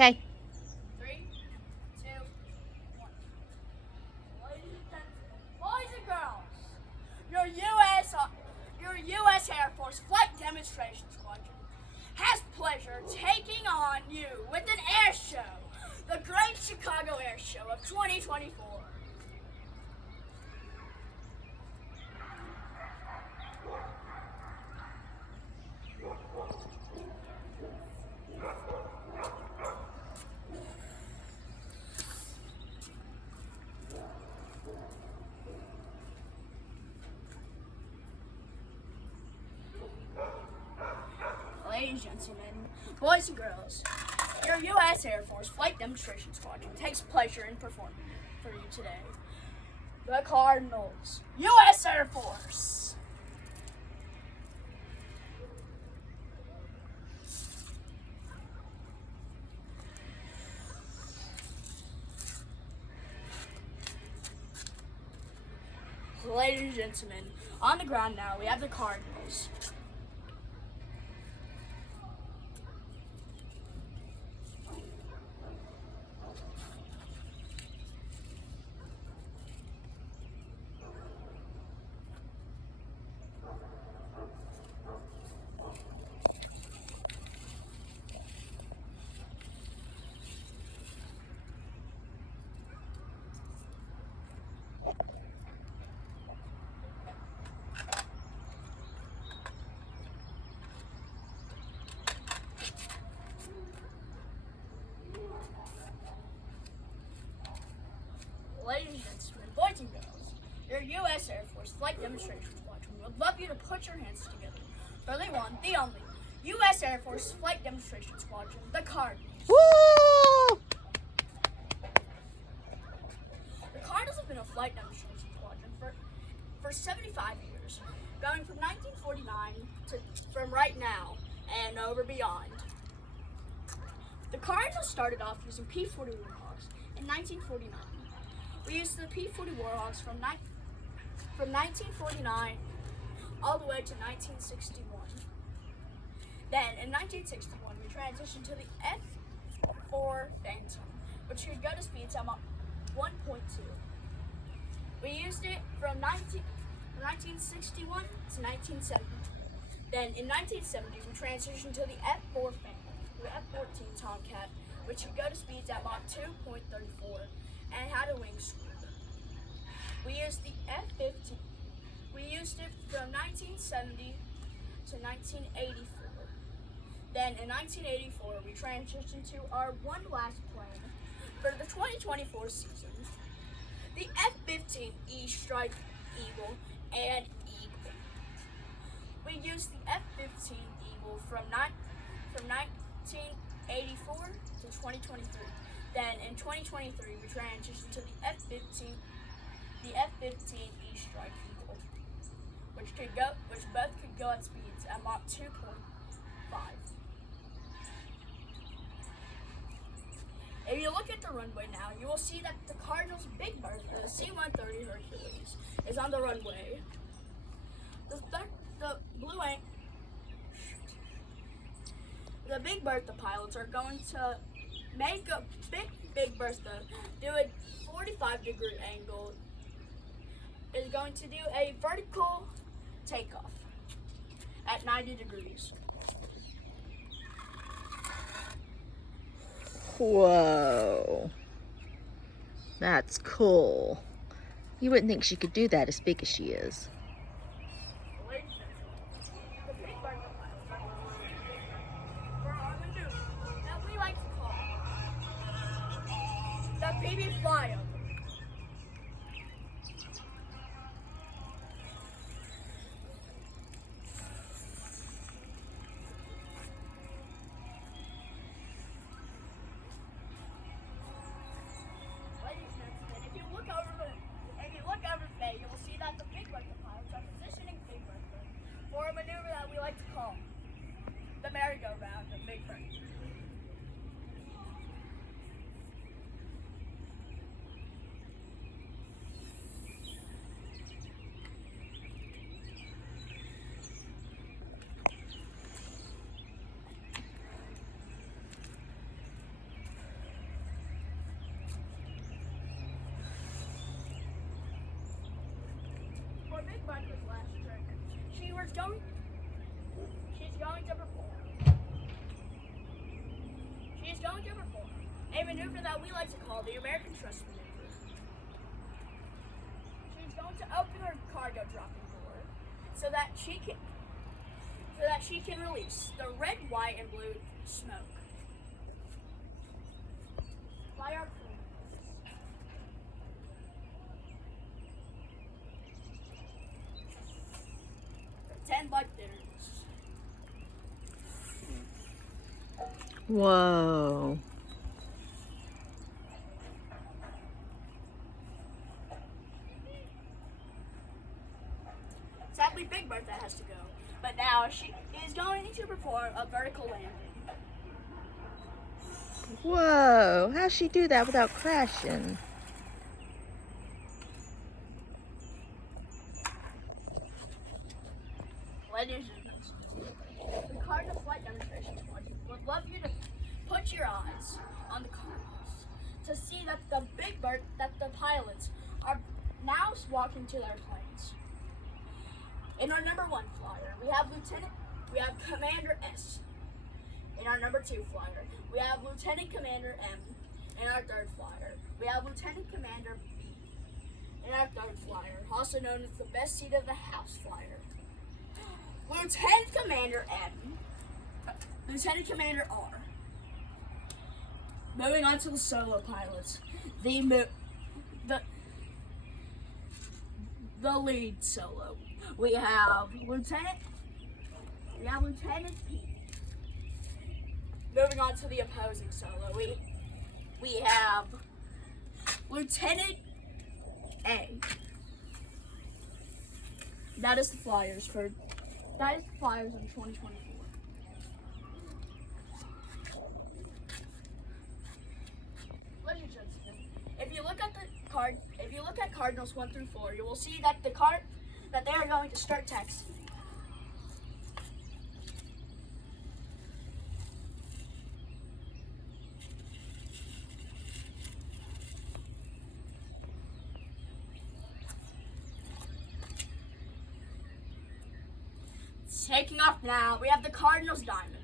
Okay. 3, 2, 1. Ladies and gentlemen, boys and girls, your U.S. Air Force Flight Demonstration Squadron has pleasure taking on you with an air show, the Great Chicago Air Show of 2024. Ladies and gentlemen, boys and girls, your U.S. Air Force Flight Demonstration Squadron takes pleasure in performing for you today. The Cardinals, U.S. Air Force. Ladies and gentlemen, on the ground now we have the Cardinals. Ladies and gentlemen, boys and girls, your U.S. Air Force Flight Demonstration Squadron would love you to put your hands together for the one, the only, U.S. Air Force Flight Demonstration Squadron, the Cardinals. Woo! The Cardinals have been a flight demonstration squadron for 75 years, going from 1949 to from right now and over beyond. The Cardinals started off using P-40 Warhawks in 1949. We used the P-40 Warhawks from 1949 all the way to 1961. Then, in 1961, we transitioned to the F-4 Phantom, which could go to speeds at Mach 1.2. We used it from 1961 to 1970. Then, in 1970, we transitioned to the F-4 Phantom, the F-14 Tomcat, which could go to speeds at Mach 2.34 and had a wing swoop. We used the F-15. We used it from 1970 to 1984. Then in 1984, we transitioned to our one last plane for the 2024 season, the F-15E Strike Eagle and Eagle. We used the F-15 Eagle from 1984 to 2023. Then in 2023, we transitioned to the F-15E Strike Eagle, which both could go at speeds at Mach 2.5. If you look at the runway now, you will see that the Cardinals' Big Bertha, the C-130 Hercules, is on the runway. The Big Bertha pilots are going to make a Big Bertha do a 45-degree angle. Is going to do a vertical takeoff at 90 degrees. Whoa. That's cool. You wouldn't think she could do that as big as she is. The Big Bertha pilots are on the new that we like to call the baby flyover. If you look over today, you will see that the Big Bertha pilots are positioning Big Bertha for a maneuver that we like to call the merry-go-round of Big Bertha. Barker's last trick. She's going to perform. She's going to perform a maneuver that we like to call the American Trust maneuver. She's going to open her cargo dropping door so that she can release the red, white, and blue smoke. By our crew. 10 like dinners. Whoa. Sadly, Big Bertha has to go, but now she is going to perform a vertical landing. Whoa. How'd she do that without crashing? Ladies and gentlemen, the Cardinals flight demonstration squad would love you to put your eyes on the Cardinals to see that the pilots are now walking to their planes. In our number 1 flyer, we have Commander S. In our number 2 flyer, we have Lieutenant Commander M. In our 3rd flyer, we have Lieutenant Commander B. In our 3rd flyer, also known as the best seat of the house flyer, Lieutenant Commander M. Lieutenant Commander R. Moving on to the solo pilots, the lead solo. We have Lieutenant P. Moving on to the opposing solo, we have Lieutenant A. That is the flyers of 2024. Ladies and gentlemen, if you look at Cardinals 1 through 4, you will see that that they are going to start taxiing. Taking off now, we have the Cardinals Diamond.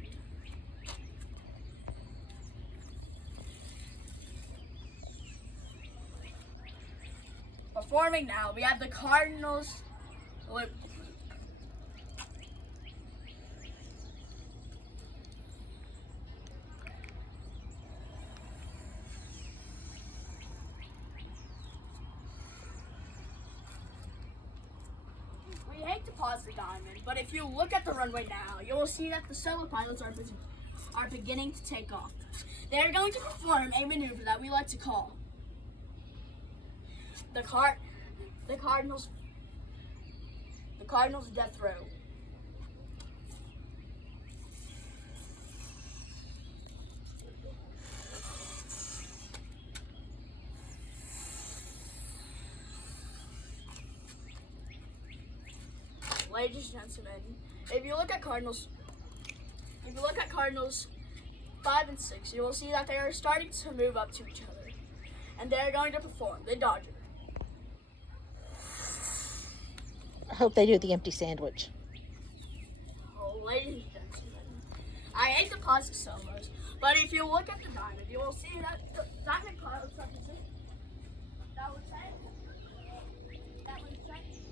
Performing now, we have the Cardinals Blue. We hate to pause the Diamond, but if you look at the runway now, you will see that the solo pilots are beginning to take off. They are going to perform a maneuver that we like to call the Cardinals death row. Ladies and gentlemen, if you look at Cardinals 5 and 6, you will see that they are starting to move up to each other, and they are going to perform the Dodger. I hope they do the empty sandwich. Oh, ladies and gentlemen, I hate to pause the solos, but if you look at the Diamond, you will see that the Diamond pilots are positioned.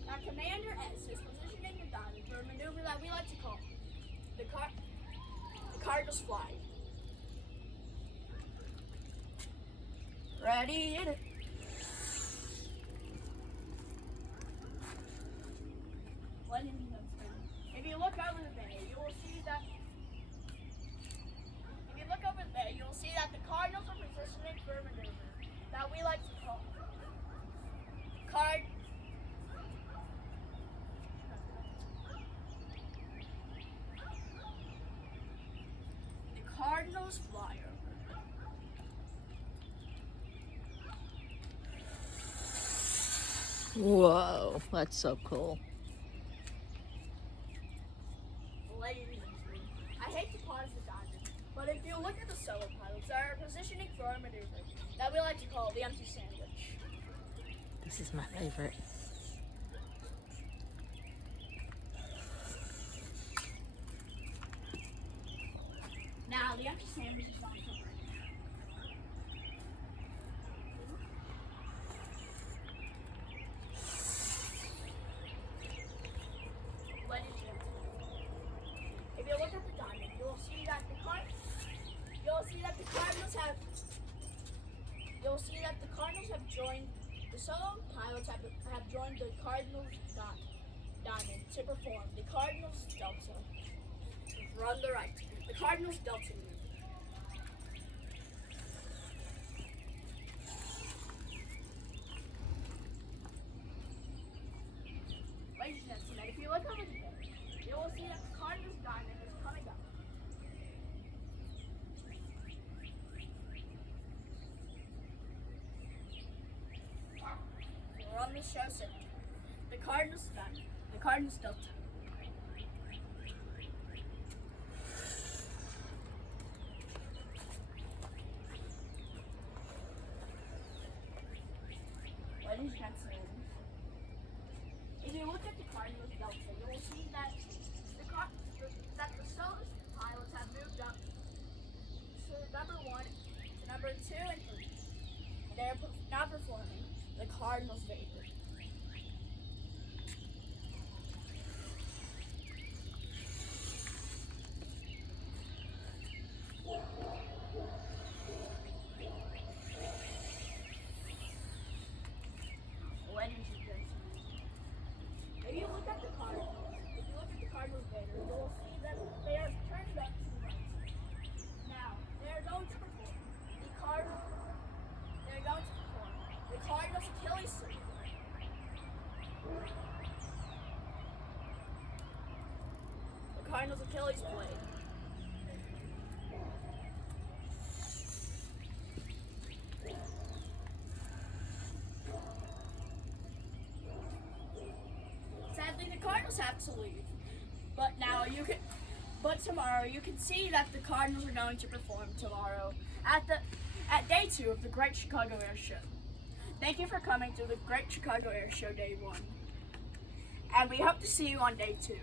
That Commander S is positioning the Diamond for a maneuver that we like to call the Cardinals fly. Ready, hit it. If you look over the bay, you will see that. If you look over the bay, you will see that the Cardinals are positioning for a maneuver that we like to call the Cardinals flyer. Whoa, that's so cool. Ladies and gentlemen, I hate to pause the Diamond, but if you look at the solo pilots, they are positioning for a maneuver that we like to call the empty sandwich. This is my favorite. solo pilots have joined the Cardinals diamond to perform the Cardinals Delta. Run the right. The Cardinals Delta move. Ladies and gentlemen, if you look over here, you will see that the Cardinals diamond is coming up. We're on the show center. The Cardinals diamond. The Cardinals Delta. Ladies and gentlemen, if you look at the Cardinals Delta, you will see that the solo pilots have moved up to number 1, to number 2, and 3. And they are now performing the Cardinals Vapor. Ladies and gentlemen, if you look at the Cardinals Vapor, you will see that they are turned up to the right. Now, they are going to perform the Cardinals Achilles sweep. The Cardinals Achilles blade. Sadly, the Cardinals have to leave. But tomorrow you can see that the Cardinals are going to perform tomorrow at day 2 of the Great Chicago Air Show. Thank you for coming to the Great Chicago Air Show Day 1. And we hope to see you on day 2.